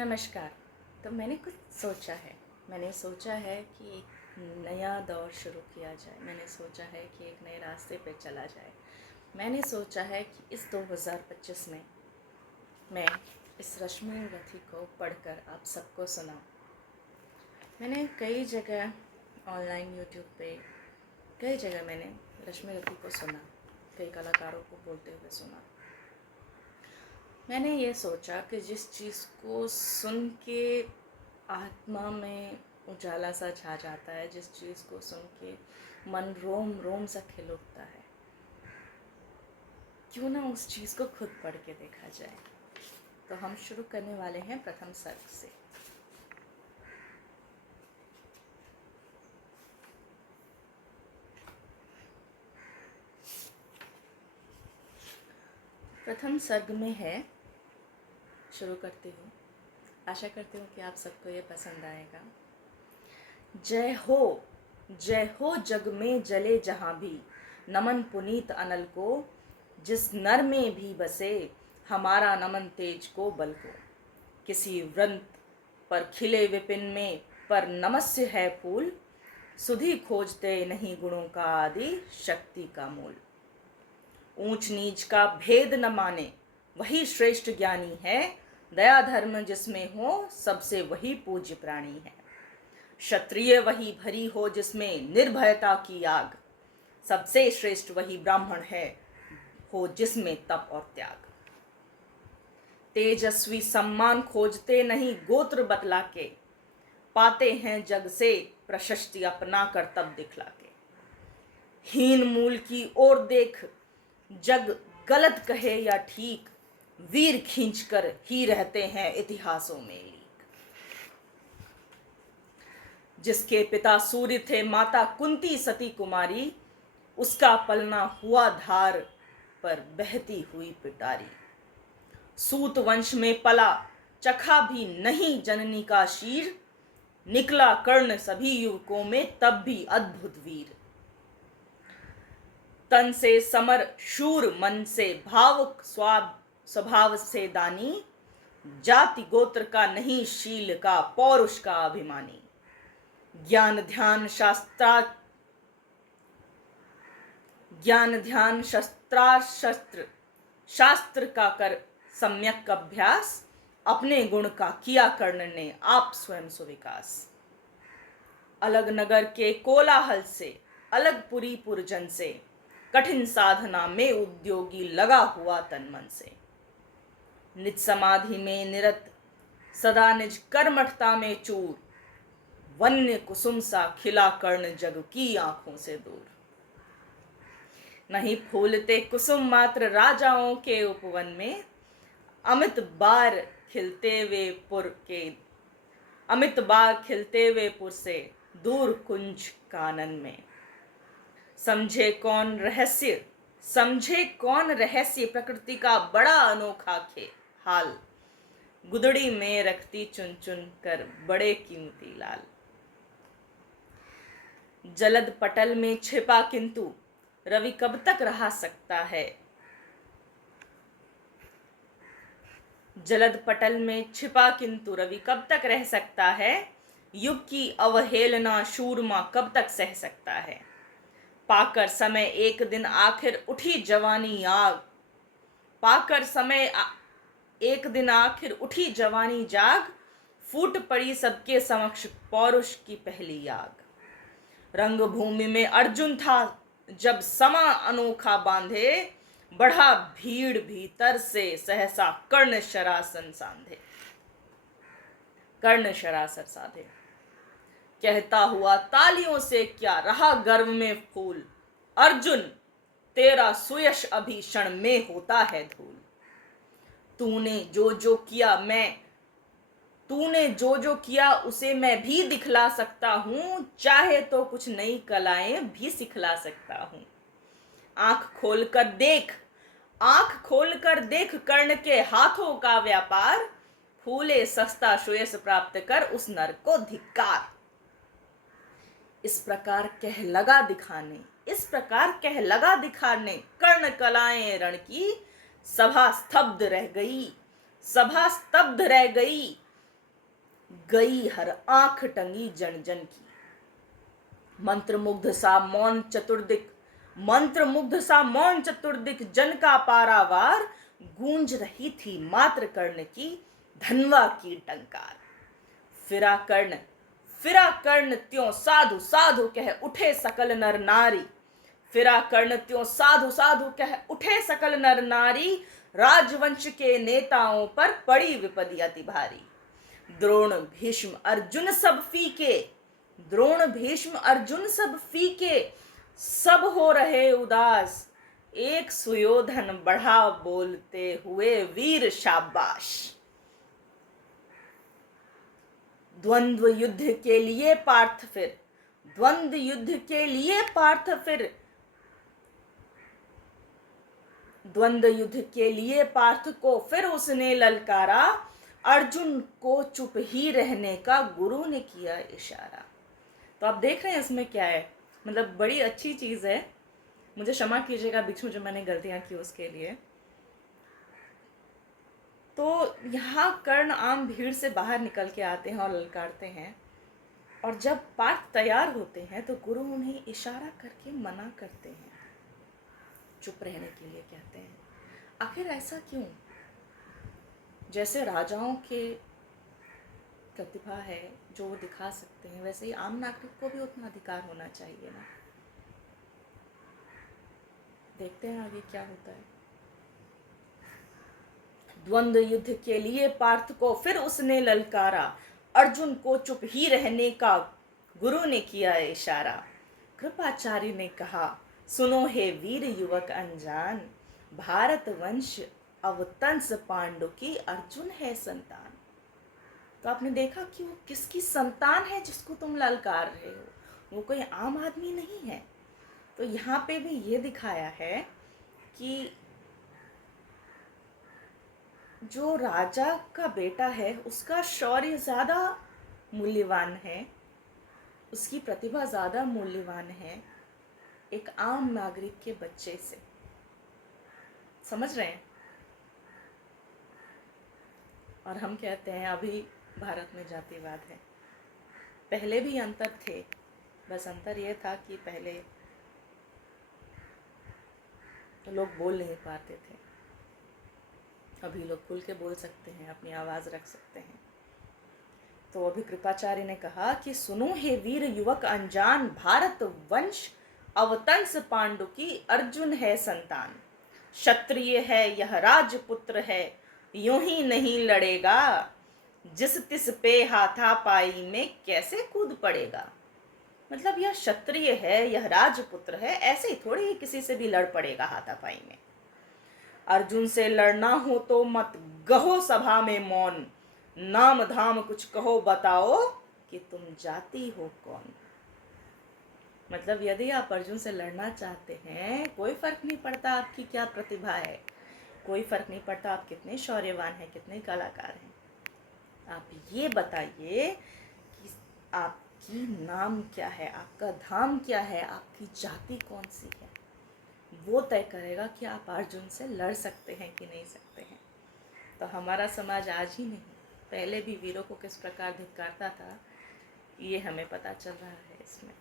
नमस्कार। तो मैंने कुछ सोचा है। मैंने सोचा है कि एक नया दौर शुरू किया जाए। मैंने सोचा है कि एक नए रास्ते पे चला जाए। मैंने सोचा है कि इस 2025 में मैं इस रश्मि रथी को पढ़कर आप सबको सुनाऊं। मैंने कई जगह ऑनलाइन यूट्यूब पे कई जगह मैंने रश्मि रथी को सुना, कई कलाकारों को बोलते हुए सुना। मैंने ये सोचा कि जिस चीज़ को सुन के आत्मा में उजाला सा छा जाता है, जिस चीज़ को सुन के मन रोम रोम सा खिल उठता है, क्यों ना उस चीज़ को खुद पढ़ के देखा जाए। तो हम शुरू करने वाले हैं प्रथम सर्ग से। प्रथम सर्ग में है, शुरू करती हूँ। आशा करती हूँ कि आप सबको ये पसंद आएगा। जय हो जग में जले जहाँ भी, नमन पुनीत अनल को, जिस नर में भी बसे, हमारा नमन तेज को बल को। किसी व्रंत पर खिले विपिन में, पर नमस्य है फूल, सुधि खोजते नहीं गुणों का आदि, शक्ति का मूल। ऊंच नीच का भेद न माने, वही श्रेष्ठ ज्ञानी है, दया धर्म जिसमें हो, सबसे वही पूज्य प्राणी है। क्षत्रिय वही भरी हो जिसमें निर्भयता की आग, सबसे श्रेष्ठ वही ब्राह्मण है, हो जिसमें तप और त्याग। तेजस्वी सम्मान खोजते नहीं गोत्र बतला के, पाते हैं जग से प्रशस्ति अपना कर तब दिखला के। हीन मूल की ओर देख, जग गलत कहे या ठीक, वीर खींचकर ही रहते हैं इतिहासों में लीक। जिसके पिता सूर्य थे, माता कुंती सती कुमारी, उसका पलना हुआ धार पर बहती हुई पिटारी। सूत वंश में पला, चखा भी नहीं जननी का शीर, निकला कर्ण सभी युवकों में तब भी अद्भुत वीर। तन से समर शूर, मन से भावुक, स्वभाव से दानी, जाति गोत्र का नहीं शील का, पौरुष का अभिमानी। ज्ञान ध्यान शस्त्र शास्त्र का कर सम्यक अभ्यास, अपने गुण का किया कर्ण ने आप स्वयं सुविकास। अलग नगर के कोलाहल से, अलग पुरी पुरजन से, कठिन साधना में उद्योगी लगा हुआ तन मन से। निज समाधि में निरत, सदा निज कर्मठता में चूर, वन्य कुसुम सा खिला कर्ण जग की आंखों से दूर। नहीं फूलते कुसुम मात्र राजाओं के उपवन में, अमित बार खिलते वे पुर से, दूर कुंज कानन में। समझे कौन रहस्य प्रकृति का बड़ा अनोखा हाल, गुदड़ी में रखती चुन चुन कर बड़े कीमती लाल। जलद पटल में छिपा किंतु रवि कब तक रह सकता है। जलद पटल में छिपा किंतु रवि कब तक रह सकता है, युग की अवहेलना शूरमा कब तक सह सकता है। पाकर समय एक दिन आखिर उठी जवानी आग, एक दिन आखिर उठी जवानी जाग, फूट पड़ी सबके समक्ष पौरुष की पहली आग। रंग भूमि में अर्जुन था जब समा अनोखा बांधे, बढ़ा भीड़ भीतर से सहसा कर्ण शरासर साधे। कहता हुआ तालियों से क्या रहा गर्व में फूल, अर्जुन तेरा सुयश अभी क्षण में होता है धूल। तूने जो जो किया उसे मैं भी दिखला सकता हूँ, चाहे तो कुछ नई कलाएं भी सिखला सकता हूँ। आंख खोलकर देख कर्ण के हाथों का व्यापार, फूले सस्ता श्रेयस प्राप्त कर उस नर को धिक्कार। इस प्रकार कह लगा दिखाने कर्ण कलाएं रण की, सभा स्तब्ध रह गई। गई हर आंख टंगी जन जन की। मंत्रमुग्ध सा मौन चतुर्दिक जन का पारावार, गूंज रही थी मात्र कर्ण की धनवा की टंकार। फिरा कर्ण त्यों साधु साधु कह उठे सकल नर नारी। फिरा कर्ण त्यों साधु साधु कह उठे सकल नर नारी, राजवंश के नेताओं पर पड़ी विपत्ति अति भारी। द्रोण भीष्म अर्जुन सब फीके, द्रोण भीष्म अर्जुन सब फीके, सब हो रहे उदास, एक सुयोधन बढ़ा बोलते हुए वीर शाबाश। द्वंद्व युद्ध के लिए पार्थ फिर, द्वंद्व युद्ध के लिए पार्थ फिर, द्वंद्व युद्ध के लिए पार्थ को फिर उसने ललकारा, अर्जुन को चुप ही रहने का गुरु ने किया इशारा। तो आप देख रहे हैं इसमें क्या है, मतलब बड़ी अच्छी चीज है। मुझे क्षमा कीजिएगा बीच में जो मैंने गलतियां की उसके लिए। तो यहाँ कर्ण आम भीड़ से बाहर निकल के आते हैं और ललकारते हैं, और जब पार्थ तैयार होते हैं तो गुरु उन्हें इशारा करके मना करते हैं, चुप रहने के लिए कहते हैं। आखिर ऐसा क्यों? जैसे राजाओं के प्रतिभा है जो वो दिखा सकते हैं, वैसे ही आम नागरिक को भी उतना अधिकार होना चाहिए ना। देखते हैं आगे क्या होता है। द्वंद्व युद्ध के लिए पार्थ को फिर उसने ललकारा, अर्जुन को चुप ही रहने का गुरु ने किया इशारा। कृपाचार्य ने कहा, सुनो हे वीर युवक अनजान, भारत वंश अवतंस पांडु की अर्जुन है संतान। तो आपने देखा कि वो किसकी संतान है जिसको तुम ललकार रहे हो, वो कोई आम आदमी नहीं है। तो यहाँ पे भी ये दिखाया है कि जो राजा का बेटा है उसका शौर्य ज़्यादा मूल्यवान है, उसकी प्रतिभा ज़्यादा मूल्यवान है एक आम नागरिक के बच्चे से। समझ रहे हैं? और हम कहते हैं अभी भारत में जातिवाद है, पहले भी अंतर थे, बस अंतर ये था कि पहले तो लोग बोल नहीं पाते थे, अभी लोग खुल के बोल सकते हैं, अपनी आवाज़ रख सकते हैं। तो अभी कृपाचार्य ने कहा कि सुनो हे वीर युवक अनजान, भारत वंश अवतंस पांडु की अर्जुन है संतान। क्षत्रिय है यह राजपुत्र है, यूं ही नहीं लड़ेगा, जिस तिस पे हाथापाई में कैसे कूद पड़ेगा। मतलब यह क्षत्रिय है, यह राजपुत्र है, ऐसे ही थोड़ी ही किसी से भी लड़ पड़ेगा हाथापाई में। अर्जुन से लड़ना हो तो मत गहो सभा में मौन, नाम धाम कुछ कहो बताओ कि तुम जाति हो कौन। मतलब यदि आप अर्जुन से लड़ना चाहते हैं, कोई फर्क नहीं पड़ता आपकी क्या प्रतिभा है, कोई फर्क नहीं पड़ता आप कितने शौर्यवान हैं, कितने कलाकार हैं। आप ये बताइए कि आपकी नाम क्या है, आपका धाम क्या है, आपकी जाति कौन सी है, वो तय करेगा कि आप अर्जुन से लड़ सकते हैं कि नहीं सकते हैं। तो हमारा समाज आज ही नहीं, पहले भी वीरों को किस प्रकार धिक्कारता था, ये हमें पता चल रहा है। इसमें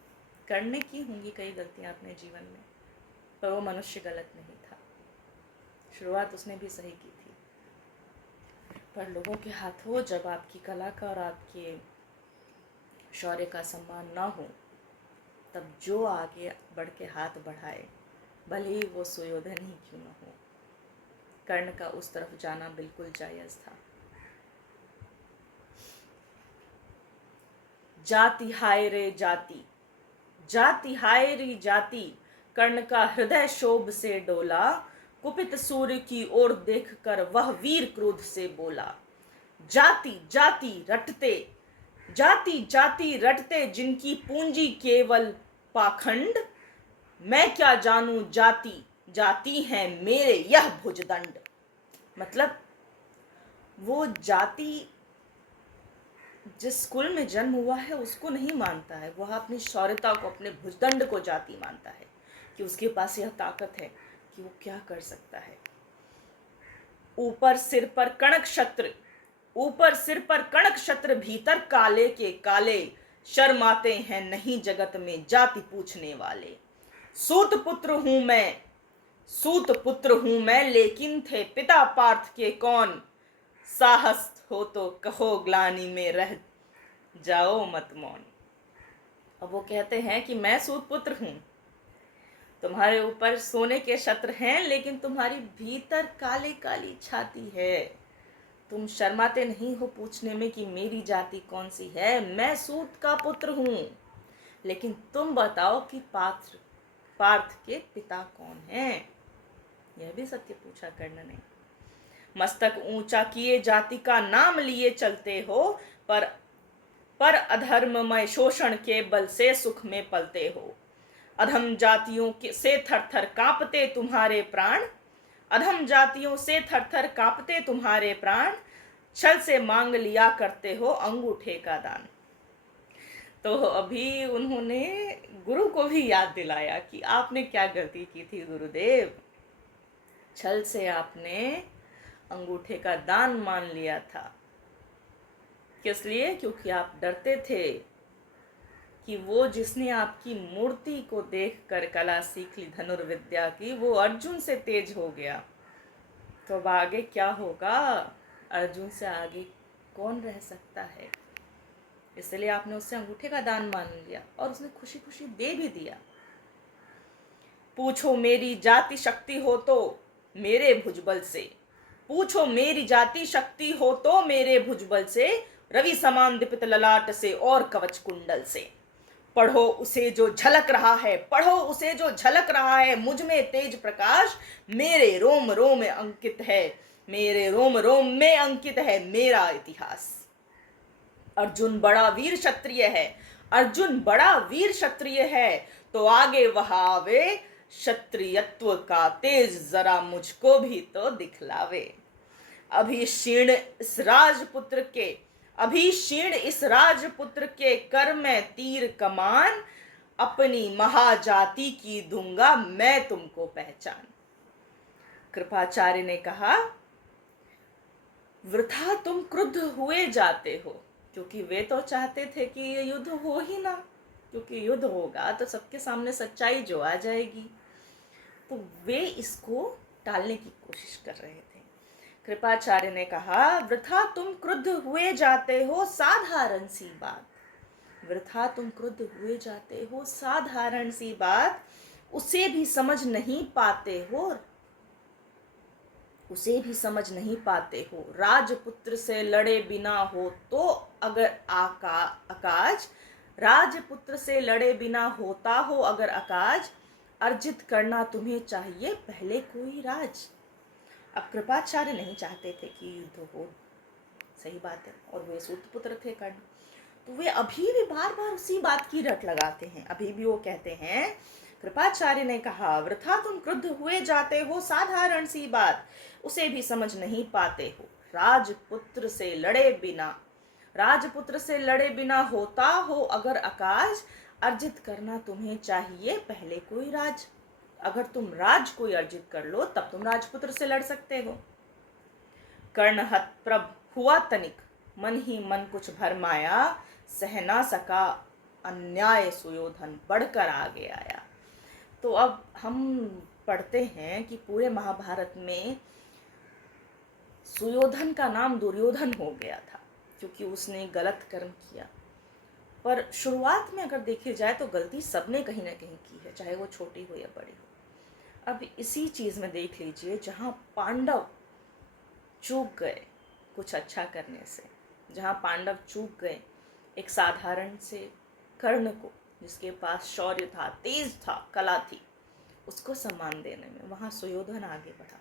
करने की होंगी कई गलतियां अपने जीवन में, पर वो मनुष्य गलत नहीं था, शुरुआत उसने भी सही की थी। पर लोगों के हाथों जब आपकी कला का और आपके शौर्य का सम्मान ना हो, तब जो आगे बढ़ के हाथ बढ़ाए, भले ही वो सुयोधन ही क्यों न हो, कर्ण का उस तरफ जाना बिल्कुल जायज़ था। जाति हाय रे जाति, जाति हाय रे जाति, कर्ण का हृदय शोभ से डोला, कुपित सूर्य की ओर देखकर वह वीर क्रोध से बोला। जाति जाति रटते, जाति जाति रटते जिनकी पूंजी केवल पाखंड, मैं क्या जानूं जाति, जाति है मेरे यह भुजदंड। मतलब वो जाति जिस कुल में जन्म हुआ है उसको नहीं मानता है, वह अपनी शौर्यता को, अपने भुजदंड को जाति मानता है कि उसके पास यह ताकत है कि वो क्या कर सकता है। ऊपर सिर पर कणक छत्र, ऊपर सिर पर कणक छत्र, भीतर काले के काले, शर्माते हैं नहीं जगत में जाति पूछने वाले। सूत पुत्र हूं मैं, सूत पुत्र हूं मैं, लेकिन थे पिता पार्थ के कौन। साहस हो तो कहो ग्लानि में रह जाओ मत मौन। अब वो कहते हैं कि मैं सूत पुत्र हूं, तुम्हारे ऊपर सोने के छत्र हैं, लेकिन तुम्हारी भीतर काली काली छाती है। तुम शर्माते नहीं हो पूछने में कि मेरी जाति कौन सी है। मैं सूत का पुत्र हूं, लेकिन तुम बताओ कि पार्थ के पिता कौन हैं। यह भी सत्य पूछा कर्ण ने। मस्तक ऊंचा किए जाति का नाम लिए चलते हो, पर अधर्ममय शोषण के बल से सुख में पलते हो। अधम जातियों से थर थर कांपते तुम्हारे प्राण, अधम जातियों से थर थर कांपते तुम्हारे प्राण। छल से मांग लिया करते हो अंगूठे का दान। तो अभी उन्होंने गुरु को भी याद दिलाया कि आपने क्या गलती की थी गुरुदेव। छल से आपने अंगूठे का दान मान लिया था। किस लिए? क्योंकि आप डरते थे कि वो जिसने आपकी मूर्ति को देखकर कला सीख ली धनुर्विद्या की, वो अर्जुन से तेज हो गया। तो अब आगे क्या होगा? अर्जुन से आगे कौन रह सकता है? इसलिए आपने उससे अंगूठे का दान मान लिया और उसने खुशी खुशी दे भी दिया। पूछो मेरी जाति शक्ति हो तो मेरे भुजबल से, पूछो मेरी जाति शक्ति हो तो मेरे भुजबल से, रवि समान दीपित ललाट से और कवच कुंडल से। पढ़ो उसे जो झलक रहा है, पढ़ो उसे जो झलक रहा है, मुझ में तेज प्रकाश मेरे रोम रोम में अंकित है, मेरे रोम रोम में अंकित है मेरा इतिहास। अर्जुन बड़ा वीर क्षत्रिय है, अर्जुन बड़ा वीर क्षत्रिय है, तो आगे वह आवे क्षत्रियत्व का तेज, जरा मुझको भी तो दिखलावे। अभी क्षीण इस राजपुत्र के, अभी क्षीण इस राजपुत्र के कर में तीर कमान, अपनी महाजाति की दूंगा मैं तुमको पहचान। कृपाचार्य ने कहा, वृथा तुम क्रुद्ध हुए जाते हो, क्योंकि वे तो चाहते थे कि ये युद्ध हो ही ना, क्योंकि युद्ध होगा तो सबके सामने सच्चाई जो आ जाएगी, तो वे इसको टालने की कोशिश कर रहे थे। कृपाचार्य ने कहा, वृथा तुम क्रुद्ध हुए जाते हो, साधारण सी बात, वृथा तुम क्रुद्ध हुए जाते हो, साधारण सी बात, उसे भी समझ नहीं पाते हो, उसे भी समझ नहीं पाते हो। राजपुत्र से लड़े बिना हो तो अगर अकाज, राजपुत्र से लड़े बिना होता हो अगर अकाज, अर्जित करना तुम्हें चाहिए पहले कोई राज। अब कृपाचार्य नहीं चाहते थे कि युद्ध हो, सही बात है, और वे सूतपुत्र थे कर्ण, तो वे अभी भी बार बार उसी बात की रट लगाते हैं। अभी भी वो कहते हैं, कृपाचार्य ने कहा, वृथा तुम क्रुद्ध हुए जाते हो, साधारण सी बात, उसे भी समझ नहीं पाते हो। राजपुत्र से लड़े बिना, राजपुत्र से लड़े बिना होता हो अगर अकाज, अर्जित करना तुम्हें चाहिए पहले कोई राज। अगर तुम राज कोई अर्जित कर लो तब तुम राजपुत्र से लड़ सकते हो। कर्ण हतप्रभ हुआ तनिक, मन ही मन कुछ भरमाया, सह ना सका अन्याय सुयोधन बढ़कर आगे आया। तो अब हम पढ़ते हैं कि पूरे महाभारत में सुयोधन का नाम दुर्योधन हो गया था, क्योंकि उसने गलत कर्म किया। पर शुरुआत में अगर देखी जाए तो गलती सबने कहीं ना कहीं की है, चाहे वो छोटी हो या बड़ी हो। अब इसी चीज़ में देख लीजिए, जहाँ पांडव चूक गए कुछ अच्छा करने से, जहाँ पांडव चूक गए एक साधारण से कर्ण को, जिसके पास शौर्य था, तेज था, कला थी, उसको सम्मान देने में, वहाँ सुयोधन आगे बढ़ा,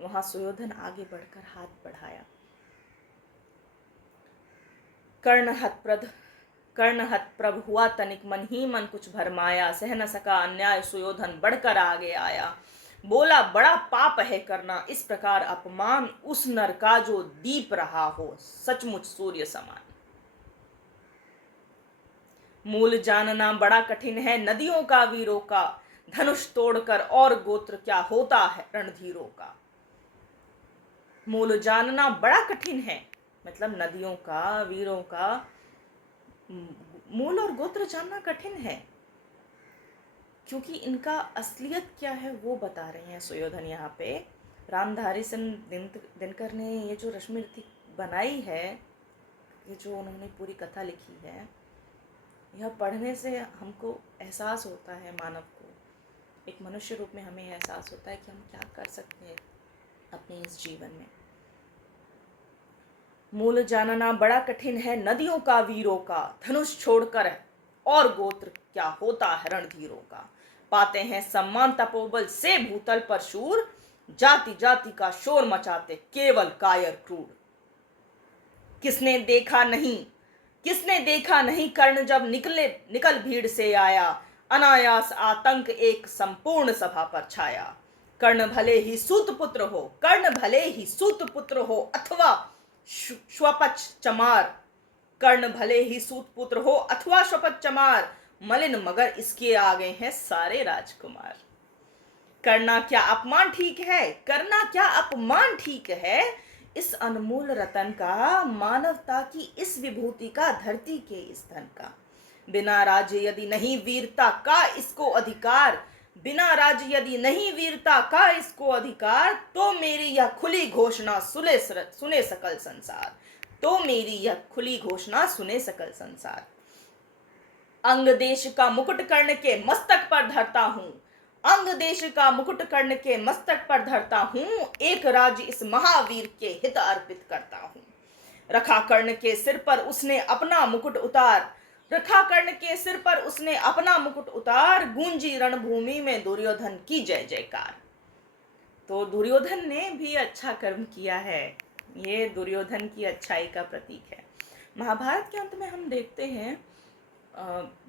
वहाँ सुयोधन आगे बढ़कर हाथ बढ़ाया। कर्ण हतप्रभ हुआ तनिक, मन ही मन कुछ भरमाया, सह न सका अन्याय सुयोधन बढ़कर आगे आया। बोला, बड़ा पाप है करना इस प्रकार अपमान, उस नर का जो दीप रहा हो सचमुच सूर्य समान। मूल जानना बड़ा कठिन है नदियों का वीरों का, धनुष तोड़कर और गोत्र क्या होता है रणधीरों का। मूल जानना बड़ा कठिन है मतलब नदियों का, वीरों का मूल और गोत्र जानना कठिन है, क्योंकि इनका असलियत क्या है वो बता रहे हैं सुयोधन यहाँ पे। रामधारी सिंह दिनकर ने ये जो रश्मि रथी बनाई है, ये जो उन्होंने पूरी कथा लिखी है, यह पढ़ने से हमको एहसास होता है, मानव को एक मनुष्य रूप में हमें एहसास होता है कि हम क्या कर सकते हैं अपने इस जीवन में। मूल जानना बड़ा कठिन है नदियों का, वीरों का, धनुष छोड़कर और गोत्र क्या होता है रणधीरों का। पाते हैं सम्मान तपोबल से भूतल पर शूर, जाति जाति का शोर मचाते केवल कायर क्रूर। किसने देखा नहीं कर्ण जब निकल भीड़ से आया, अनायास आतंक एक संपूर्ण सभा पर छाया। कर्ण भले ही सूत पुत्र हो अथवा श्वपच चमार, कर्ण भले ही सूत पुत्र हो अथवा श्वपच चमार, मलिन मगर इसके आगे हैं सारे राजकुमार। करना क्या अपमान ठीक है इस अनमोल रतन का, मानवता की इस विभूति का, धरती के इस धन का। बिना राज्य यदि नहीं वीरता का इसको अधिकार, तो मेरी यह खुली घोषणा सुने सकल संसार। अंग देश का मुकुट कर्ण के मस्तक पर धरता हूँ, एक राज्य इस महावीर के हित अर्पित करता हूँ। रखा कर्ण के सिर पर उसने अपना मुकुट उतार, गूंजी रणभूमि में दुर्योधन की जय जयकार। तो दुर्योधन ने भी अच्छा कर्म किया है, ये दुर्योधन की अच्छाई का प्रतीक है। महाभारत के अंत में हम देखते हैं,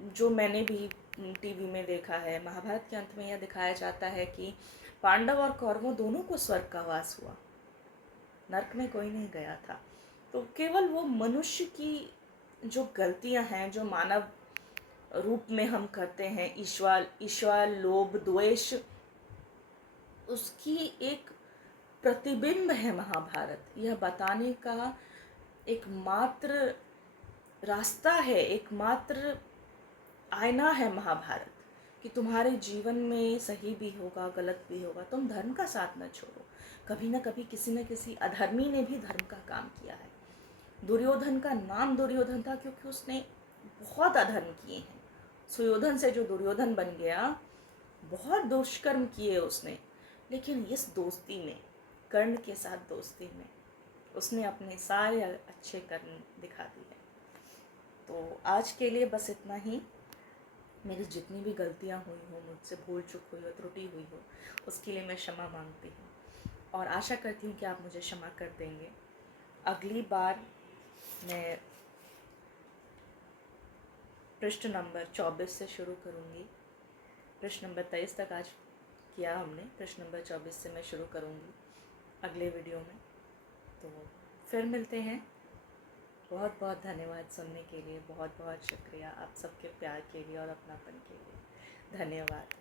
जो मैंने भी टीवी में देखा है, महाभारत के अंत में यह दिखाया जाता है कि पांडव और कौरवों दोनों को स्वर्ग का वास हुआ, नरक में कोई नहीं गया था। तो केवल वो मनुष्य की जो गलतियां हैं, जो मानव रूप में हम करते हैं, ईर्ष्या, लोभ, द्वेष, उसकी एक प्रतिबिंब है महाभारत। यह बताने का एकमात्र रास्ता है, एकमात्र आईना है महाभारत, कि तुम्हारे जीवन में सही भी होगा, गलत भी होगा, तुम धर्म का साथ न छोड़ो। कभी न कभी किसी न किसी अधर्मी ने भी धर्म का काम किया है। दुर्योधन का नाम दुर्योधन था क्योंकि उसने बहुत अधर्म किए हैं। सुयोधन से जो दुर्योधन बन गया, बहुत दुष्कर्म किए उसने, लेकिन इस दोस्ती में, कर्ण के साथ दोस्ती में, उसने अपने सारे अच्छे कर्म दिखा दिए। तो आज के लिए बस इतना ही। मेरी जितनी भी गलतियाँ हुई हो, मुझसे भूल चूक हुई हो, त्रुटि हुई हो, उसके लिए मैं क्षमा मांगती हूँ और आशा करती हूँ कि आप मुझे क्षमा कर देंगे। अगली बार मैं पृष्ठ नंबर 24 से शुरू करूँगी। पृष्ठ नंबर 23 तक आज किया हमने, पृष्ठ नंबर 24 से मैं शुरू करूँगी अगले वीडियो में। तो फिर मिलते हैं। बहुत बहुत धन्यवाद सुनने के लिए, बहुत बहुत शुक्रिया आप सबके प्यार के लिए और अपनापन के लिए। धन्यवाद।